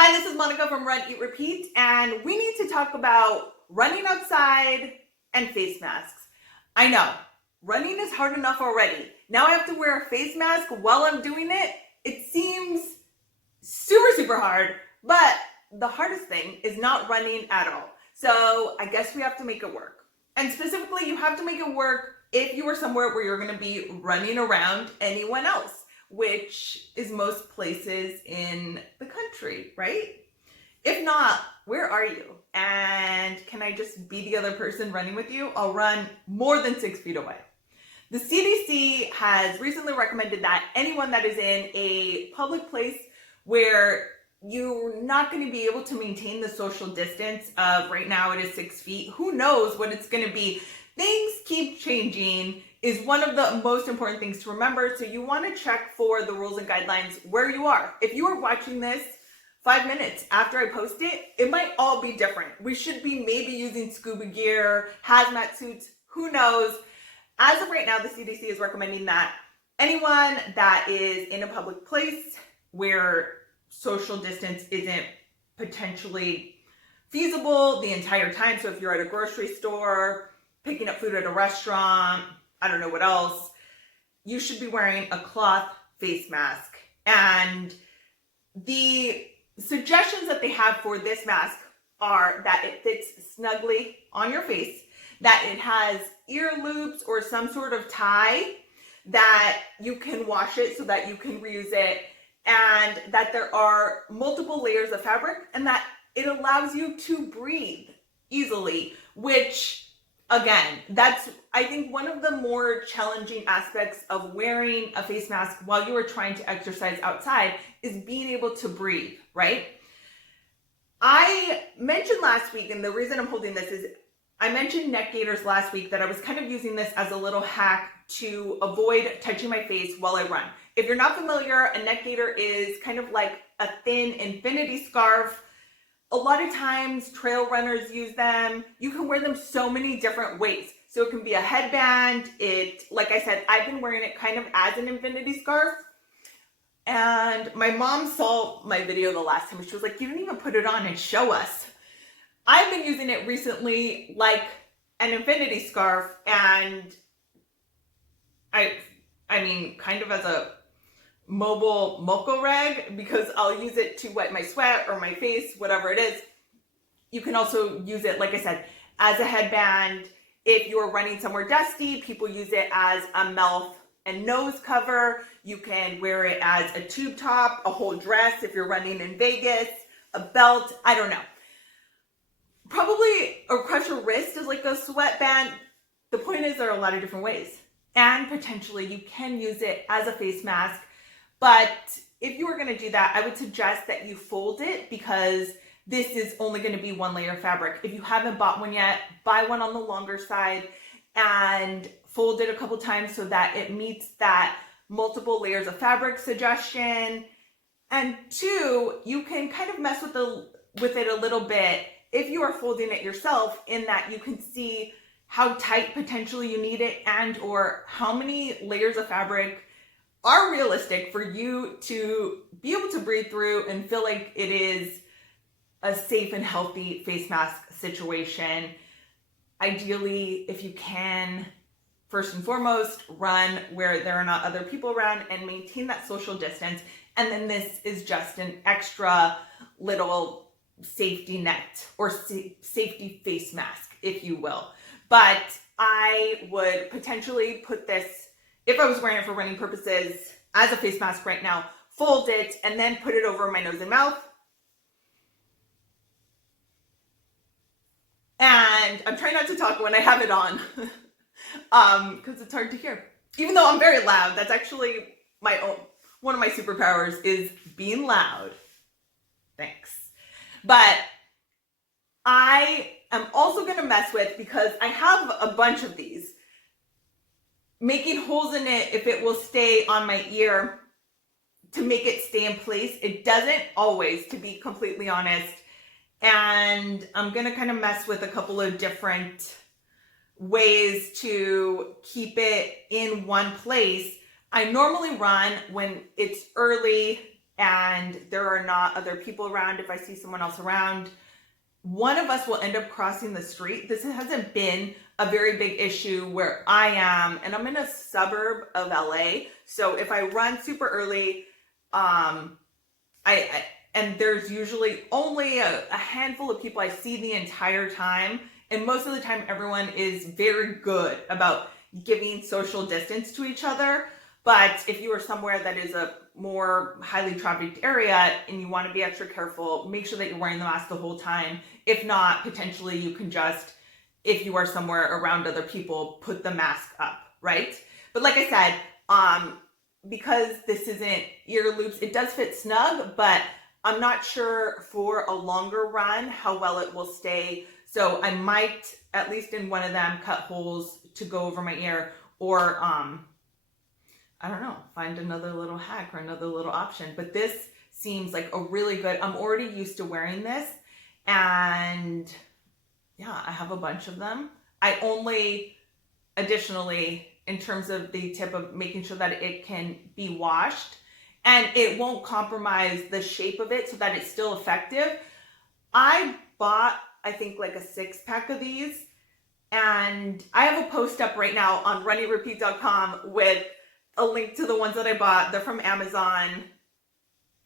Hi, this is Monica from Run, Eat, Repeat, and we need to talk about running outside and face masks. I know, running is hard enough already. Now I have to wear a face mask while I'm doing it. It seems super hard, but the hardest thing is not running at all. So I guess we have to make it work. And specifically, you have to make it work if you are somewhere where you're going to be running around anyone else, which is most places in the country, right? If not, where are you? And can I just be the other person running with you? I'll run more than 6 feet away. The CDC has recently recommended that anyone that is in a public place where you're not going to be able to maintain the social distance of, right now it is 6 feet, who knows what it's going to be. Things keep changing is one of the most important things to remember. So you want to check for the rules and guidelines where you are. If you are watching this 5 minutes after I post it, it might all be different. We should be maybe using scuba gear, hazmat suits, who knows. As of right now, the CDC is recommending that anyone that is in a public place where social distance isn't potentially feasible the entire time. So if you're at a grocery store, picking up food at a restaurant, I don't know what else, you should be wearing a cloth face mask. And the suggestions that they have for this mask are that it fits snugly on your face, that it has ear loops or some sort of tie that you can wash it so that you can reuse it, and that there are multiple layers of fabric, and that it allows you to breathe easily, which, again, that's, I think, one of the more challenging aspects of wearing a face mask while you are trying to exercise outside is being able to breathe, right? I mentioned last week, and the reason I'm holding this is I mentioned neck gaiters last week, that I was kind of using this as a little hack to avoid touching my face while I run. If you're not familiar, a neck gaiter is kind of like a thin infinity scarf. A lot of times trail runners use them. You can wear them so many different ways. So it can be a headband. Like I said, I've been wearing it kind of as an infinity scarf. And my mom saw my video the last time. She was like, you didn't even put it on and show us. I've been using it recently like an infinity scarf, and I mean, kind of as a mobile moco rag, because I'll use it to wet my sweat or my face, whatever it is. You can also use it, like I said, as a headband. If you're running somewhere dusty, people use it as a mouth and nose cover. You can wear it as a tube top, a whole dress if you're running in Vegas, a belt, I don't know. Probably across your wrist is like a sweatband. The point is, there are a lot of different ways. And potentially you can use it as a face mask. But if you were going to do that, I would suggest that you fold it, because this is only going to be one layer of fabric. If you haven't bought one yet, buy one on the longer side and fold it a couple times so that it meets that multiple layers of fabric suggestion. And two, you can kind of mess with it a little bit if you are folding it yourself, in that you can see how tight potentially you need it, and or how many layers of fabric are realistic for you to be able to breathe through and feel like it is a safe and healthy face mask situation. Ideally, if you can, first and foremost, run where there are not other people around and maintain that social distance. And then this is just an extra little safety net or safety face mask, if you will. But I would potentially put this, if I was wearing it for running purposes, as a face mask right now, fold it and then put it over my nose and mouth. And I'm trying not to talk when I have it on, because it's hard to hear. Even though I'm very loud, that's actually one of my superpowers, is being loud. Thanks. But I am also going to mess with, because I have a bunch of these, making holes in it if it will stay on my ear to make it stay in place. It doesn't always, to be completely honest. And I'm going to kind of mess with a couple of different ways to keep it in one place. I normally run when it's early and there are not other people around, if I see someone else around, one of us will end up crossing the street. This hasn't been a very big issue where I am, and I'm in a suburb of LA. So if I run super early, and there's usually only a handful of people I see the entire time. And most of the time, everyone is very good about giving social distance to each other. But if you are somewhere that is a more highly trafficked area and you want to be extra careful, make sure that you're wearing the mask the whole time. If not, potentially you can just, if you are somewhere around other people, put the mask up, right? But like I said, because this isn't ear loops, it does fit snug, but I'm not sure for a longer run how well it will stay. So I might, at least in one of them, cut holes to go over my ear, or I don't know, find another little hack or another little option. But this seems like a really good, I'm already used to wearing this, and yeah, I have a bunch of them. I only, additionally, in terms of the tip of making sure that it can be washed and it won't compromise the shape of it so that it's still effective. I bought, I think, like a 6-pack of these, and I have a post up right now on runningrepeat.com with a link to the ones that I bought. They're from Amazon,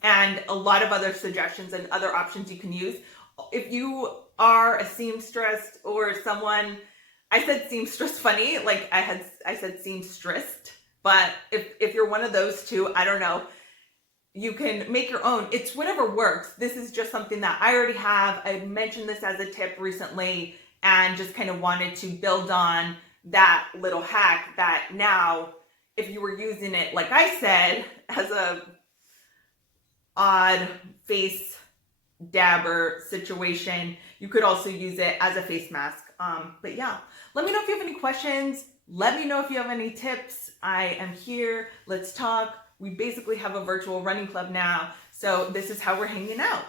and a lot of other suggestions and other options you can use. If you are a seamstress or someone, I said seamstress funny, like I said seamstress, but if you're one of those two, I don't know, you can make your own. It's whatever works. This is just something that I already have. I mentioned this as a tip recently and just kind of wanted to build on that little hack that now, if you were using it, like I said, as a odd face dabber situation, you could also use it as a face mask. But yeah, let me know if you have any questions. Let me know if you have any tips. I am here. Let's talk. We basically have a virtual running club now. So this is how we're hanging out.